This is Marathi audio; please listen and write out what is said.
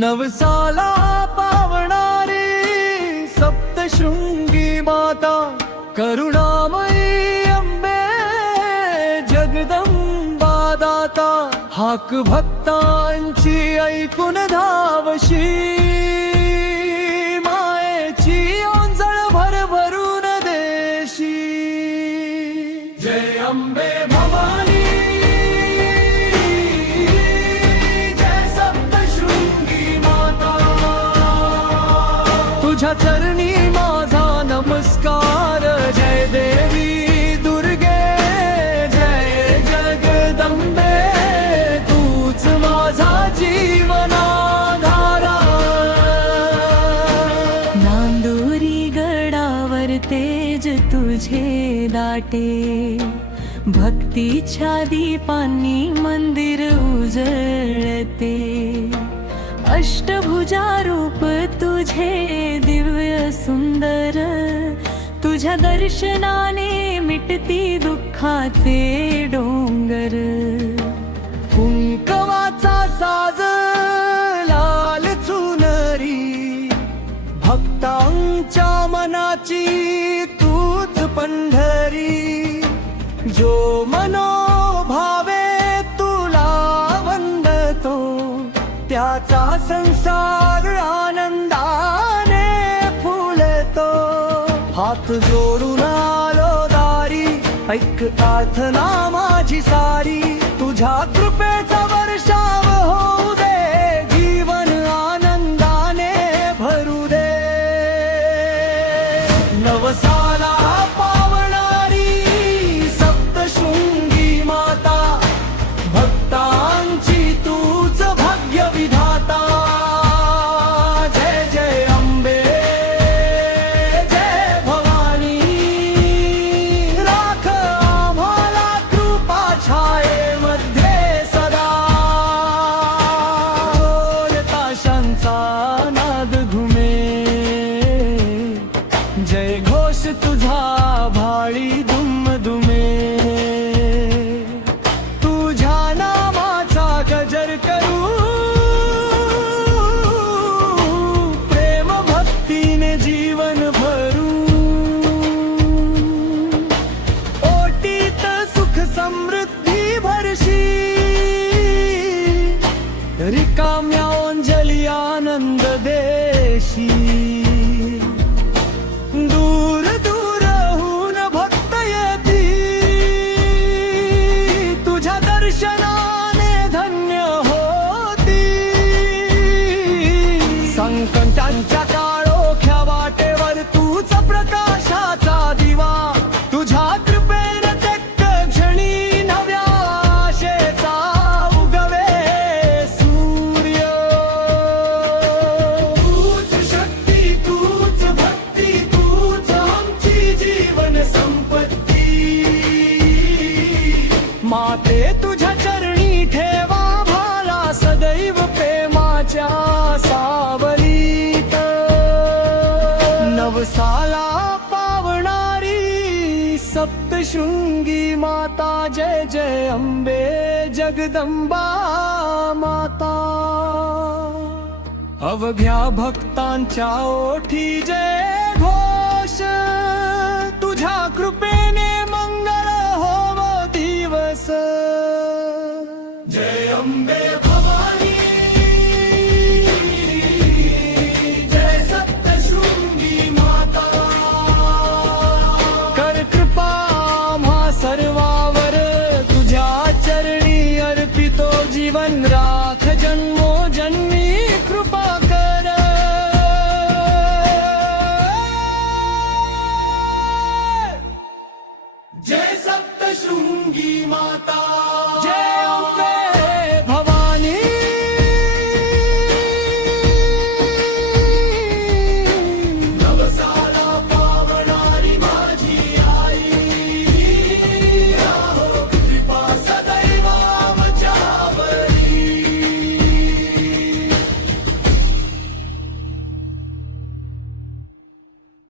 नवसाला पावणारी सप्तशृंगी माता, करुणामयी अंबे जगदंबा दाता, हाक भक्तांची ऐकून धावशी, मायेची ओंजळ भरभरून देशी। जय अंबे भवानी, तुझ्या चरणी माझा नमस्कार। जय देवी दुर्गे, जय जगदंबे, तूच माझा जीवनाधारा। नांदुरी गडावर तेज तुझे दाटे, भक्तीच्या दीपांनी मंदिर उजळते। अष्टभुजा रूप तुझे दिव्य सुंदर, तुझ्या दर्शनाने मिटती दुःखाचे डोंगर। कुंकवाचा साज लाल चुनरी, भक्तांच्या मनाची तूच पंढरी। जो मनोभावे तुला वंदतो, त्याचा संसार आनंदाने फुलतो। हात जोडून आलो दारी, ऐक प्रार्थना माझी सारी। तुझ्या कृपेचा वर्षाव होऊ दे, जीवन आनंदाने भरू दे। नवसाला पावणारी सप्तशृंगी माता, भक्तांची तूच भाग्य विधाता। जय जय अंबे, जय भवानी, राख आम्हाला कृपा छायेमध्ये सदा। ढोल ताशांचा नाद घुमे, जय घोष तुझा भाळी दुमदुमे। तुझ्या नामाचा गजर करू, प्रेम भक्तीने जीवन भरू। ओटीत सुख समृद्धी भरशी, रिकाम्या ओंजली आनंद देशी। दूर दूरहून भक्त येती, तुझ्या दर्शनाने धन्य होती। संकटांच्या काळोख्या वाटेवर तूच प्रकाशाचा दिवा, तुझ्या कृपेने त्यक्त क्षणी नव्या आशेचा उगवे सूर्य। तूच शक्ती, तूच भक्ती, तूच आमची जीवन संपत्ती। माते तुझ्या चरणी ठेवा भाला, सदैव प्रेमाच्या सावलीत। नवसाला पावणारी सप्तशृंगी माता, जय जय अंबे जगदंबा माता। अवघ्या भक्तांच्या ओठी जय घोष, तुझ्या कृपे